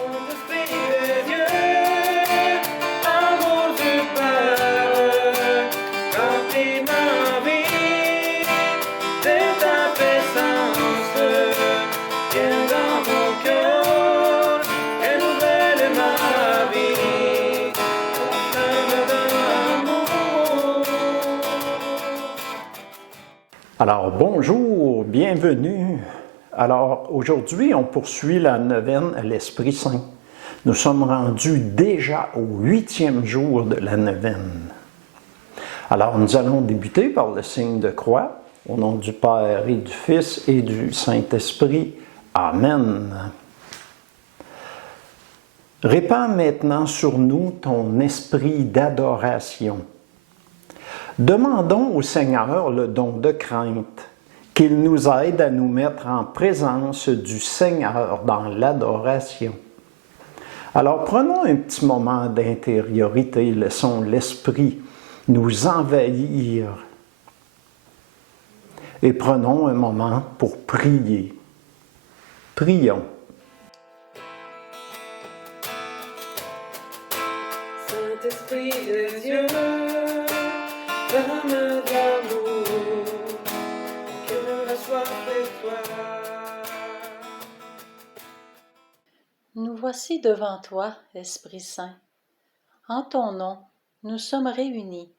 Saint-Esprit de Dieu, amour du Père, remplis ma vie de ta présence, viens dans mon cœur et nouvelle ma vie, flamme d'amour. Alors, bonjour, bienvenue. Alors, aujourd'hui, on poursuit la neuvaine à l'Esprit Saint. Nous sommes rendus déjà au 8e jour de la neuvaine. Alors, nous allons débuter par le signe de croix, au nom du Père et du Fils et du Saint-Esprit. Amen. Répands maintenant sur nous ton esprit d'adoration. Demandons au Seigneur le don de crainte, qu'il nous aide à nous mettre en présence du Seigneur dans l'adoration. Alors prenons un petit moment d'intériorité, laissons l'Esprit nous envahir et prenons un moment pour prier. Prions. Saint-Esprit de Dieu, flamme d'amour, que la soif de toi. Nous voici devant toi, Esprit Saint. En ton nom, nous sommes réunis.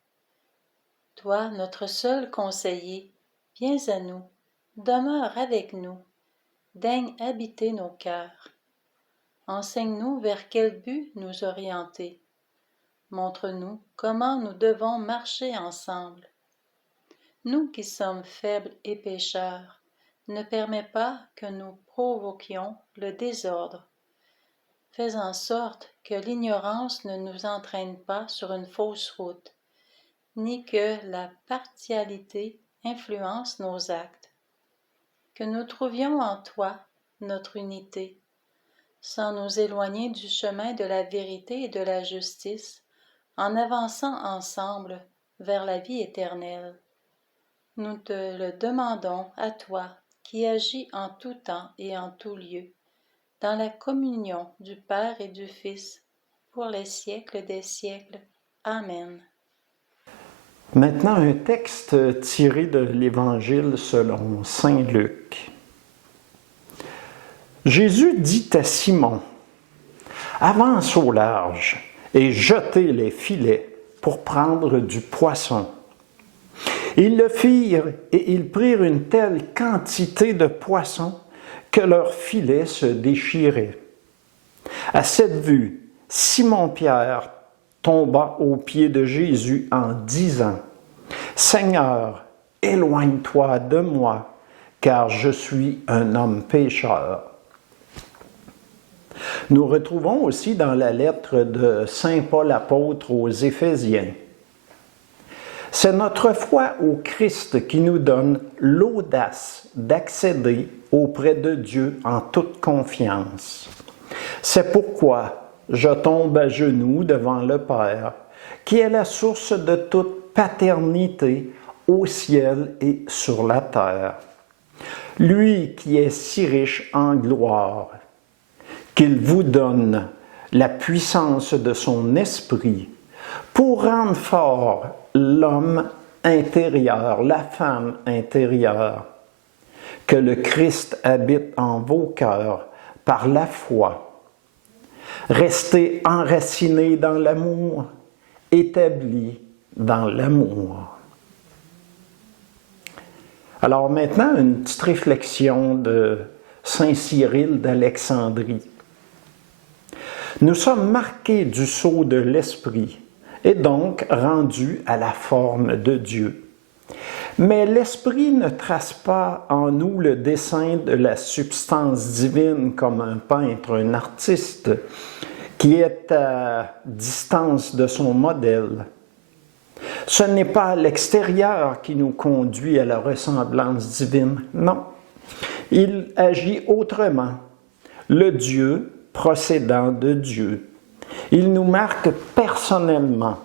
Toi, notre seul conseiller, viens à nous, demeure avec nous, daigne habiter nos cœurs. Enseigne-nous vers quel but nous orienter. Montre-nous comment nous devons marcher ensemble. Nous qui sommes faibles et pécheurs, ne permets pas que nous provoquions le désordre. Fais en sorte que l'ignorance ne nous entraîne pas sur une fausse route, ni que la partialité influence nos actes. Que nous trouvions en toi notre unité, sans nous éloigner du chemin de la vérité et de la justice, en avançant ensemble vers la vie éternelle. Nous te le demandons à toi, qui agis en tout temps et en tout lieu, dans la communion du Père et du Fils, pour les siècles des siècles. Amen. Maintenant, un texte tiré de l'Évangile selon saint Luc. Jésus dit à Simon, « Avance au large et jetez les filets pour prendre du poisson. » Ils le firent et ils prirent une telle quantité de poissons que leurs filets se déchiraient. À cette vue, Simon-Pierre tomba aux pieds de Jésus en disant, « Seigneur, éloigne-toi de moi, car je suis un homme pécheur. » Nous retrouvons aussi dans la lettre de saint Paul apôtre aux Éphésiens. C'est notre foi au Christ qui nous donne l'audace d'accéder auprès de Dieu en toute confiance. C'est pourquoi je tombe à genoux devant le Père, qui est la source de toute paternité au ciel et sur la terre. Lui qui est si riche en gloire, qu'il vous donne la puissance de son esprit pour rendre fort l'homme intérieur, la femme intérieure, que le Christ habite en vos cœurs par la foi. Restez enracinés dans l'amour, établis dans l'amour. Alors maintenant, une petite réflexion de saint Cyril d'Alexandrie. Nous sommes marqués du sceau de l'Esprit et donc rendus à la forme de Dieu. Mais l'Esprit ne trace pas en nous le dessin de la substance divine comme un peintre, un artiste, qui est à distance de son modèle. Ce n'est pas l'extérieur qui nous conduit à la ressemblance divine, non. Il agit autrement, le Dieu procédant de Dieu. Il nous marque personnellement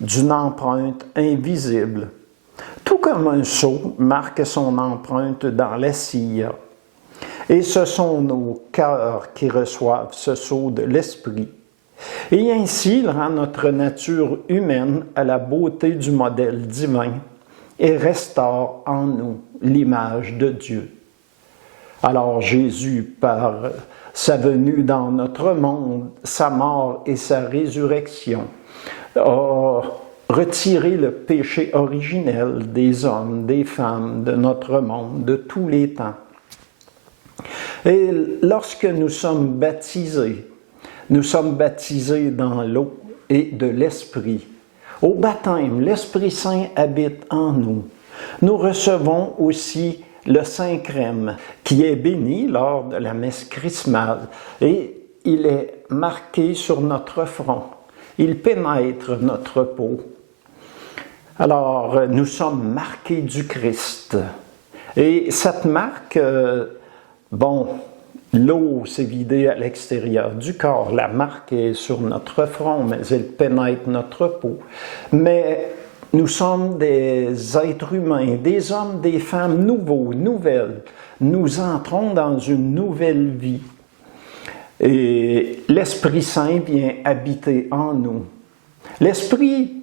d'une empreinte invisible, tout comme un sceau marque son empreinte dans la cire. Et ce sont nos cœurs qui reçoivent ce sceau de l'Esprit. Et ainsi, il rend notre nature humaine à la beauté du modèle divin et restaure en nous l'image de Dieu. Alors Jésus, par sa venue dans notre monde, sa mort et sa résurrection, a retiré le péché originel des hommes, des femmes, de notre monde, de tous les temps. Et lorsque nous sommes baptisés dans l'eau et de l'Esprit. Au baptême, l'Esprit Saint habite en nous. Nous recevons aussi le Saint-Crème, qui est béni lors de la messe chrismale, et il est marqué sur notre front. Il pénètre notre peau. Alors, nous sommes marqués du Christ. Et cette marque, l'eau s'est vidée à l'extérieur du corps. La marque est sur notre front, mais elle pénètre notre peau. Mais nous sommes des êtres humains, des hommes, des femmes nouveaux, nouvelles. Nous entrons dans une nouvelle vie. Et l'Esprit Saint vient habiter en nous. L'Esprit,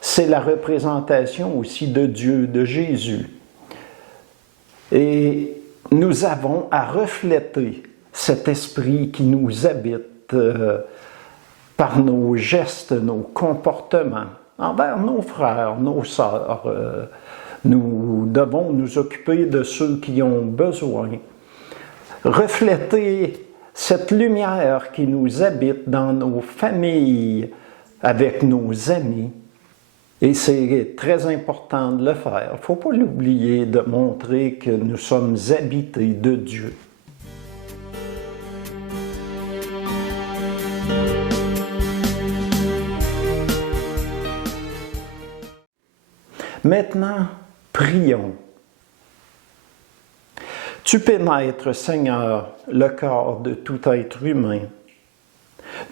c'est la représentation aussi de Dieu, de Jésus. Et nous avons à refléter cet esprit qui nous habite par nos gestes, nos comportements envers nos frères, nos sœurs. Nous devons nous occuper de ceux qui ont besoin. Refléter cette lumière qui nous habite dans nos familles, avec nos amis. Et c'est très important de le faire. Il ne faut pas l'oublier, de montrer que nous sommes habités de Dieu. Maintenant, prions. Tu pénètres, Seigneur, le corps de tout être humain.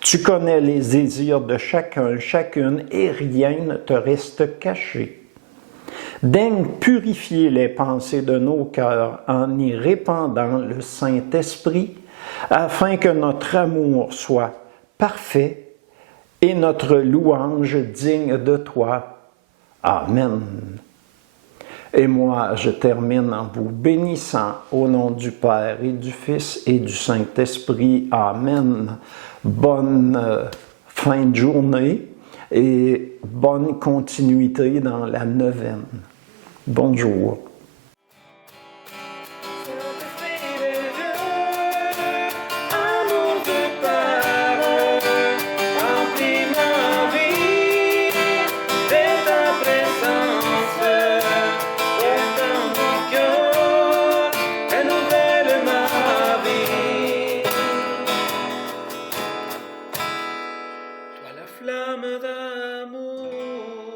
Tu connais les désirs de chacun, chacune, et rien ne te reste caché. Daigne purifier les pensées de nos cœurs en y répandant le Saint-Esprit, afin que notre amour soit parfait et notre louange digne de toi. Amen. Et moi, je termine en vous bénissant au nom du Père et du Fils et du Saint-Esprit. Amen. Bonne fin de journée et bonne continuité dans la neuvaine. Bonjour. Flamme d'amour